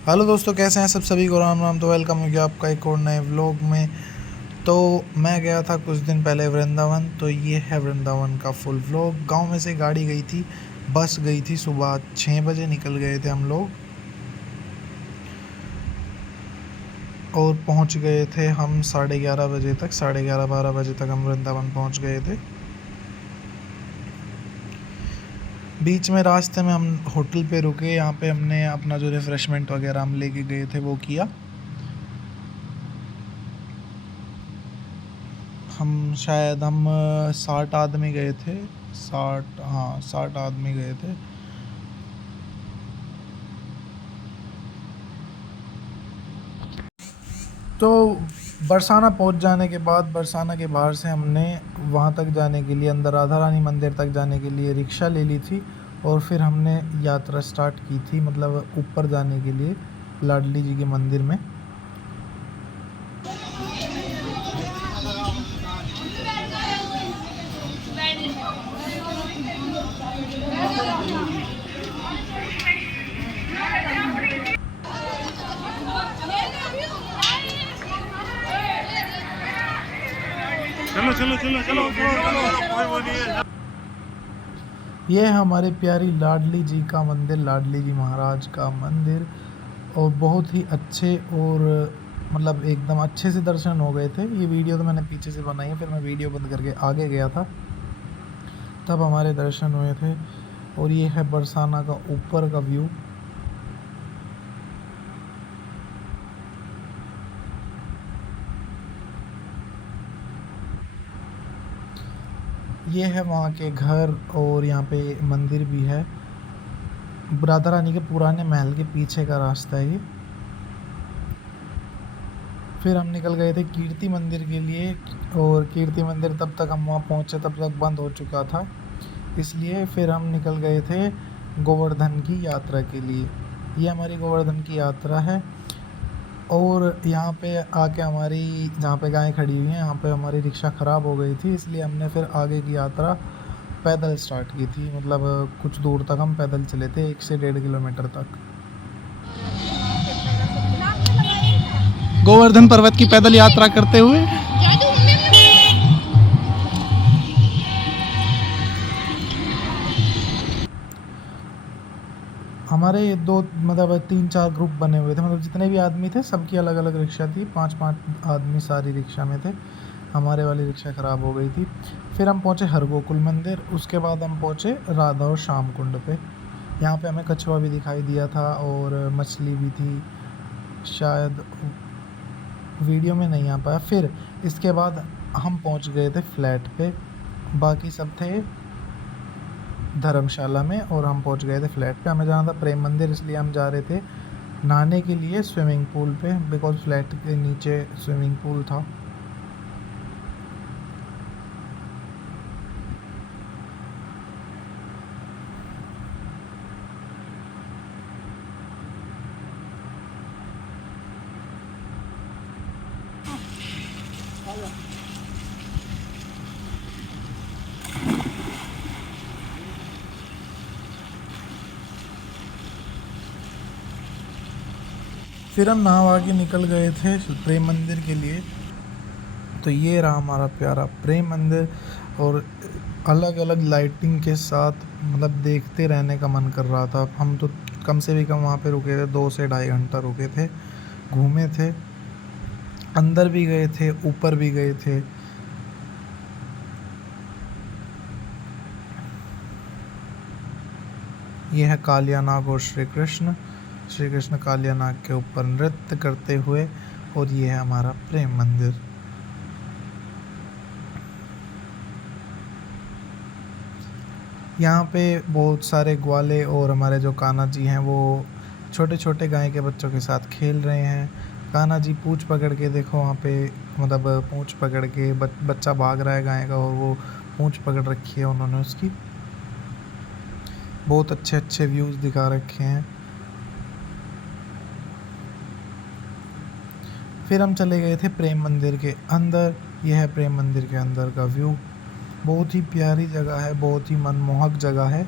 Hello दोस्तों, कैसे हैं सब? सभी को राम राम। तो वेलकम हो गया आपका एक और नए व्लॉग में। तो मैं गया था कुछ दिन पहले वृंदावन। तो ये है वृंदावन का फुल व्लॉग। गांव में से गाड़ी गई थी, बस गई थी। सुबह 6 बजे निकल गए थे हम लोग और पहुंच गए थे हम 11:30 बजे तक। 11:30 12 बजे तक हम वृंदावन पहुंच गए थे। बीच में रास्ते में हम होटल पे रुके। यहाँ पे हमने अपना जो रिफ़्रेशमेंट वगैरह हम लेके गए थे वो किया। हम 60 आदमी गए थे। 60, हाँ 60 आदमी गए थे। तो बरसाना पहुंच जाने के बाद बरसाना के बाहर से हमने वहां तक जाने के लिए, अंदर राधा रानी मंदिर तक जाने के लिए रिक्शा ले ली थी। और फिर हमने यात्रा स्टार्ट की थी, मतलब ऊपर जाने के लिए लाडली जी के मंदिर में। चलो चलो चलो चलो चलो कोई वो नहीं है। ये है हमारे प्यारी लाडली जी का मंदिर, लाडली जी महाराज का मंदिर। और बहुत ही अच्छे और मतलब एकदम अच्छे से दर्शन हो गए थे। ये वीडियो तो मैंने पीछे से बनाई है, फिर मैं वीडियो बंद करके आगे गया था, तब हमारे दर्शन हुए थे। और ये है बरसाना का ऊपर का व्यू। ये है वहाँ के घर और यहाँ पे मंदिर भी है। राधा रानी के पुराने महल के पीछे का रास्ता है ये। फिर हम निकल गए थे कीर्ति मंदिर के लिए। और कीर्ति मंदिर तब तक हम वहाँ पहुँचे तब तक बंद हो चुका था, इसलिए फिर हम निकल गए थे गोवर्धन की यात्रा के लिए। ये हमारी गोवर्धन की यात्रा है। और यहाँ पे आके हमारी, जहाँ पे गायें खड़ी हुई हैं, यहाँ पे हमारी रिक्शा ख़राब हो गई थी, इसलिए हमने फिर आगे की यात्रा पैदल स्टार्ट की थी। मतलब कुछ दूर तक हम पैदल चले थे, 1 से 1.5 किलोमीटर तक। गोवर्धन पर्वत की पैदल यात्रा करते हुए हमारे दो, मतलब 3 4 ग्रुप बने हुए थे। मतलब जितने भी आदमी थे सबकी अलग अलग रिक्शा थी। 5 5 आदमी सारी रिक्शा में थे। हमारे वाली रिक्शा ख़राब हो गई थी। फिर हम पहुँचे हरगोकुल मंदिर। उसके बाद हम पहुँचे राधा और श्याम कुंड पे। यहाँ पे हमें कछुआ भी दिखाई दिया था और मछली भी थी। शायद वीडियो में नहीं आ पाया। फिर इसके बाद हम पहुँच गए थे फ्लैट पे। बाकी सब थे धर्मशाला में और हम पहुंच गए थे फ्लैट पे। हमें जाना था प्रेम मंदिर, इसलिए हम जा रहे थे नहाने के लिए स्विमिंग पूल पे, बिकॉज फ्लैट के नीचे स्विमिंग पूल था। फिर हम नहा के निकल गए थे प्रेम मंदिर के लिए। तो ये रहा हमारा प्यारा प्रेम मंदिर। और अलग अलग लाइटिंग के साथ, मतलब देखते रहने का मन कर रहा था। हम तो कम से भी कम वहाँ पे रुके थे, 2 से ढाई घंटा रुके थे, घूमे थे, अंदर भी गए थे, ऊपर भी गए थे। ये है कालिया नाग और श्री कृष्ण। श्री कृष्ण कालिया नाग के ऊपर नृत्य करते हुए। और ये है हमारा प्रेम मंदिर। यहाँ पे बहुत सारे ग्वाले और हमारे जो कान्हा जी हैं वो छोटे छोटे गाय के बच्चों के साथ खेल रहे हैं। कान्हा जी पूंछ पकड़ के, देखो वहाँ पे, मतलब पूंछ पकड़ के बच्चा भाग रहा है गाय का और वो पूंछ पकड़ रखी है उन्होंने उसकी। बहुत अच्छे अच्छे व्यूज़ दिखा रखे हैं। फिर हम चले गए थे प्रेम मंदिर के अंदर। यह है प्रेम मंदिर के अंदर का व्यू। बहुत ही प्यारी जगह है, बहुत ही मनमोहक जगह है।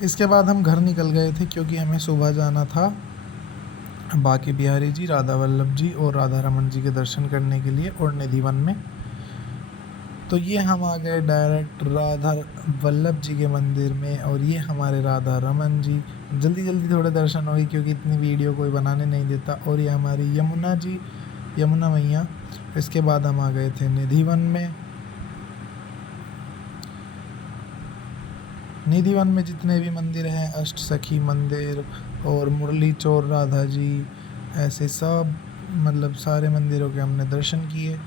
इसके बाद हम घर निकल गए थे क्योंकि हमें सुबह जाना था बांके बिहारी जी, राधा वल्लभ जी और राधा रमन जी के दर्शन करने के लिए और निधि वन में। तो ये हम आ गए डायरेक्ट राधा वल्लभ जी के मंदिर में और ये हमारे राधा रमन जी। जल्दी जल्दी थोड़े दर्शन हो गए क्योंकि इतनी वीडियो कोई बनाने नहीं देता। और ये हमारी यमुना जी, यमुना मैया। इसके बाद हम आ गए थे निधि वन में। निधि वन में जितने भी मंदिर हैं, अष्ट सखी मंदिर और मुरली चौर राधा जी, ऐसे सब मतलब सारे मंदिरों के हमने दर्शन किए।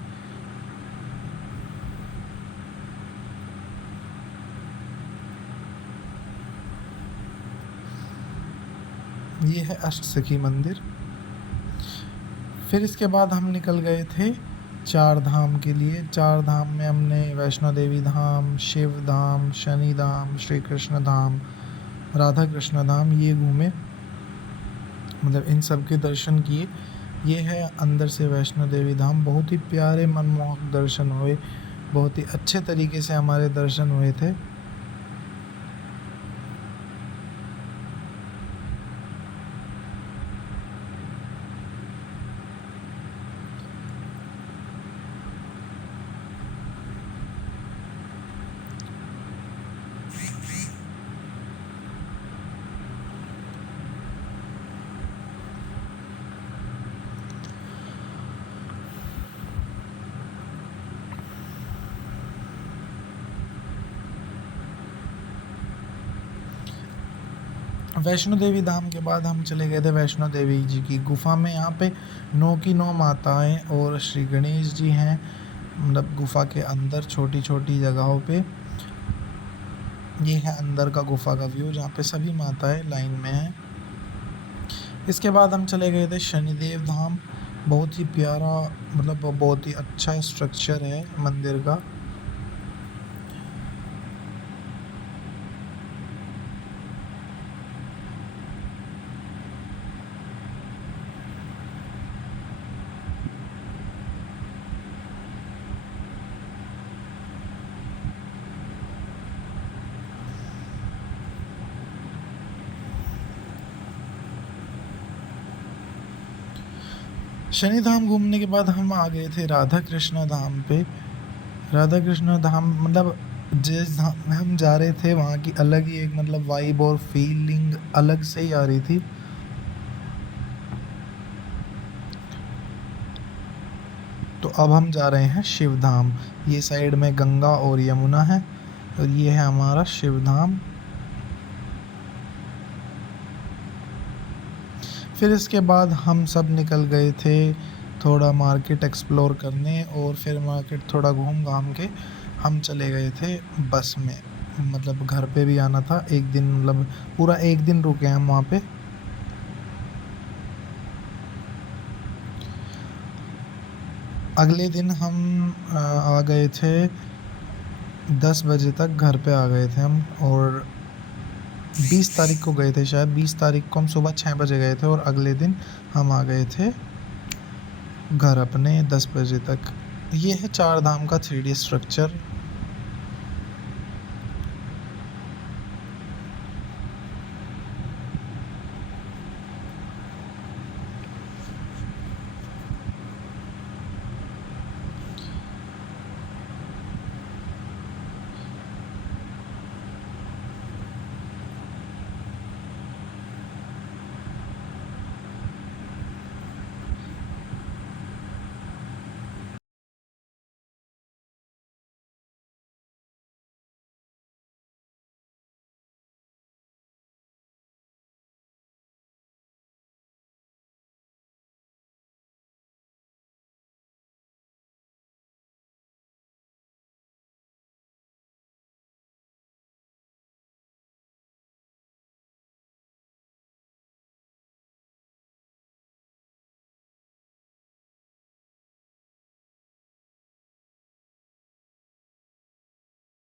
ये है अष्ट सखी मंदिर। फिर इसके बाद हम निकल गए थे चार धाम के लिए। चार धाम में हमने वैष्णो देवी धाम, शिव धाम, शनि धाम, श्री कृष्ण धाम, राधा कृष्ण धाम ये घूमे, मतलब इन सब के दर्शन किए। ये है अंदर से वैष्णो देवी धाम। बहुत ही प्यारे मनमोहक दर्शन हुए, बहुत ही अच्छे तरीके से हमारे दर्शन हुए थे। वैष्णो देवी धाम के बाद हम चले गए थे वैष्णो देवी जी की गुफा में। यहाँ पे 9 की 9 माताएं और श्री गणेश जी हैं, मतलब गुफा के अंदर छोटी छोटी जगहों पे। ये है अंदर का गुफा का व्यू जहाँ पे सभी माताएं लाइन में हैं। इसके बाद हम चले गए थे शनिदेव धाम। बहुत ही प्यारा, मतलब बहुत ही अच्छा स्ट्रक्चर है मंदिर का। शनि धाम घूमने के बाद हम आ गए थे राधा कृष्ण धाम पे। राधा कृष्ण धाम मतलब जिस धाम में हम जा रहे थे वहाँ की अलग ही एक मतलब वाइब और फीलिंग अलग से ही आ रही थी। तो अब हम जा रहे हैं शिव धाम। ये साइड में गंगा और यमुना है और ये है हमारा शिव धाम। फिर इसके बाद हम सब निकल गए थे थोड़ा मार्केट एक्सप्लोर करने और फिर मार्केट थोड़ा घूम घाम के हम चले गए थे बस में। मतलब घर पे भी आना था एक दिन, मतलब पूरा एक दिन रुके हम वहाँ पे। अगले दिन हम आ गए थे 10 बजे तक घर पे आ गए थे हम। और 20 तारीख को गए थे, शायद 20 तारीख को हम सुबह 6 बजे गए थे और अगले दिन हम आ गए थे घर अपने 10 बजे तक। ये है चार धाम का 3D स्ट्रक्चर।